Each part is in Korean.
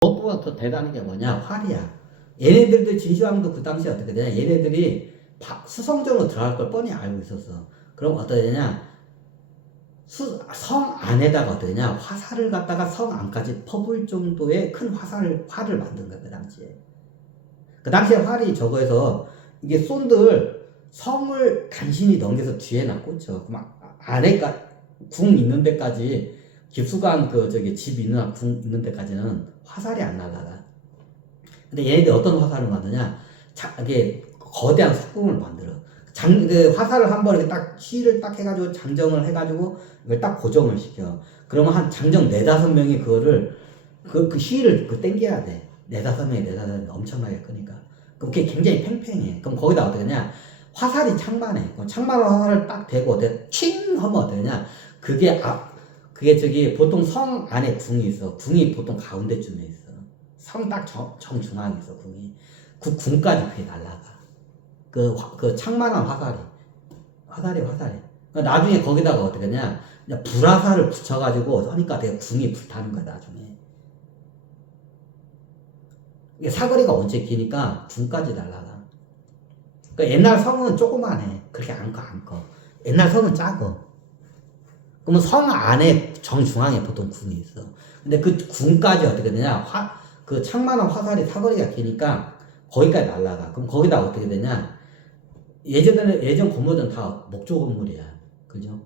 그것보다 더 대단한 게 뭐냐? 활이야. 얘네들도 진시황도 그 당시에 어떻게 되냐? 얘네들이 수성정으로 들어갈 걸 뻔히 알고 있었어. 그럼 어떻게 되냐? 성 안에다가 어떻게 되냐? 화살을 갖다가 성 안까지 퍼부을 정도의 큰 활을 만든 거야, 그 당시에. 그 당시에 활이 저거에서 이게 쏜들 성을 간신히 넘겨서 뒤에나 꽂혀. 그럼 안에가 궁 있는 데까지 깊숙한 집 있는 궁 있는 데까지는 화살이 안 날아가. 근데 얘네들이 어떤 화살을 만드냐? 이게 거대한 석궁을 만들어. 화살을 한 번에 이렇게 딱 시를 딱 해가지고 장정을 해가지고 이걸 딱 고정을 시켜. 그러면 한 장정 4-5명이 그거를 그 시를 땡겨야 돼. 4-5명이 엄청나게 크니까. 그럼 그게 굉장히 팽팽해. 그럼 거기다 어떻게 하냐? 화살이 창만해. 그럼 창만 화살을 딱 대고 칭 하면 어떻게 하냐? 그게 보통 성 안에 궁이 있어. 궁이 보통 가운데쯤에 있어. 성 딱 정중앙에 있어, 궁이. 그 궁까지 그게 날아가. 그 창만한 화살이. 그러니까 나중에 거기다가 어떻게 하냐? 불화살을 붙여가지고 하니까 되게 궁이 불타는 거야, 나중에. 이게 사거리가 원체 기니까 궁까지 날아가. 그러니까 옛날 성은 조그만해. 그렇게 안 커. 옛날 성은 작어. 그러면 성 안에 정중앙에 보통 궁이 있어. 근데 그 궁까지 어떻게 되냐? 그 창만한 화살이 사거리가 기니까 거기까지 날아가. 그럼 거기다 어떻게 되냐? 예전 건물들은 다 목조 건물이야. 그죠?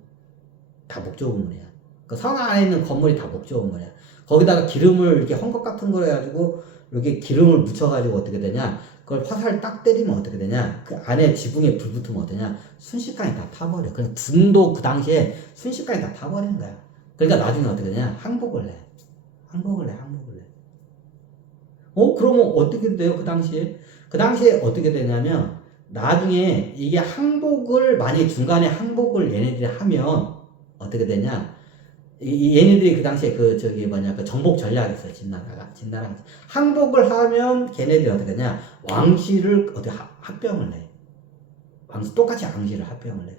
다 목조 건물이야. 그 성 안에 있는 건물이 다 목조 건물이야. 거기다가 기름을 이렇게 헝겊 같은 거 해가지고 이렇게 기름을 묻혀가지고 어떻게 되냐? 그걸 화살 딱 때리면 어떻게 되냐? 그 안에 지붕에 불 붙으면 어떠냐? 순식간에 다 타버려. 그냥 궁도 그 당시에 순식간에 다 타버리는 거야. 그러니까 나중에 어떻게 되냐? 항복을 해. 그러면 어떻게 돼요? 그 당시에 어떻게 되냐면 나중에 이게 만약에 중간에 항복을 얘네들이 하면 어떻게 되냐? 얘네들이 그 당시에 그 정복 전략이 있어요. 진나라가. 항복을 하면 걔네들이 어떻게 되냐? 왕실을 합병을 해. 똑같이 왕실을 합병을 해.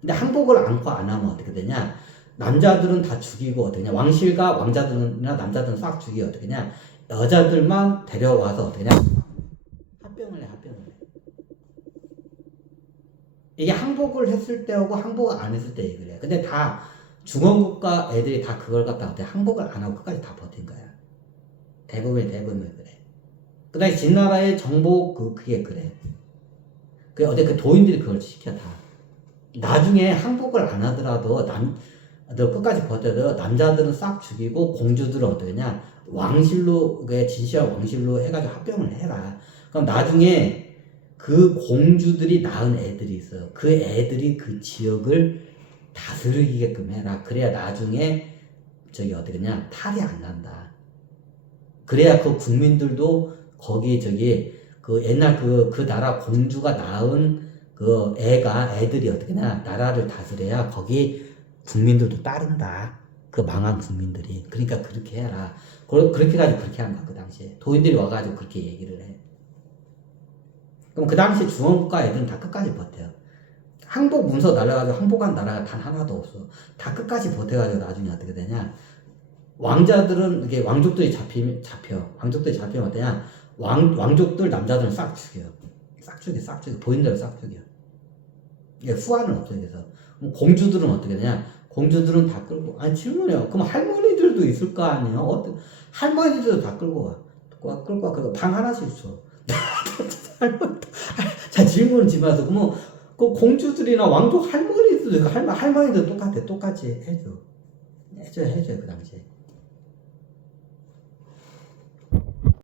근데 항복을 안 하면 어떻게 되냐? 남자들은 다 죽이고 어떻게 되냐? 왕실과 왕자들이나 남자들은 싹 죽이고 어떻게 되냐? 여자들만 데려와서 어떻게 되냐? 합병을 해. 이게 항복을 했을 때하고 항복을 안 했을 때 얘기를 해. 근데 다 중원국가 애들이 다 그걸 갖다가 항복을 안 하고 끝까지 다 버틴 거야. 대부분이 그래. 그 다음에 진나라의 정복 그게 그래. 어제 그 도인들이 그걸 시켜 다. 나중에 항복을 안 하더라도 너 끝까지 버텨도 남자들은 싹 죽이고 공주들은 어떠냐 왕실로 진시황 왕실로 해가지고 합병을 해라. 그럼 나중에 그 공주들이 낳은 애들이 있어요. 그 애들이 그 지역을 다스리게끔 해라. 그래야 나중에 어디냐 탈이 안 난다. 그래야 그 국민들도 거기 그 옛날 그 나라 공주가 낳은 그 애들이 어떻게냐 나라를 다스려야 거기 국민들도 따른다. 그 망한 국민들이. 그러니까 그렇게 해라. 그렇게까지 그렇게 한 거야. 그 당시에 도인들이 와가지고 그렇게 얘기를 해. 그럼 그 당시 중원국가 애들은 다 끝까지 버텨요. 항복 문서 날라가지고 항복한 나라가 단 하나도 없어. 다 끝까지 버텨가지고 나중에 어떻게 되냐? 왕자들은 이게 왕족들이 잡혀. 왕족들이 잡히면 어떠냐? 왕족들 남자들은 싹 죽여. 보인대로 싹 죽여. 이게 후환은 없어요. 그래서 공주들은 어떻게 되냐? 공주들은 다 끌고 질문해요. 그럼 할머니들도 있을 거 아니에요? 할머니들도 다 끌고 와. 그리고 방 하나씩 줘. 자, 질문을 마서 그러면 그 공주들이나 왕족 할머니들 똑같이 해줘 그 당시에.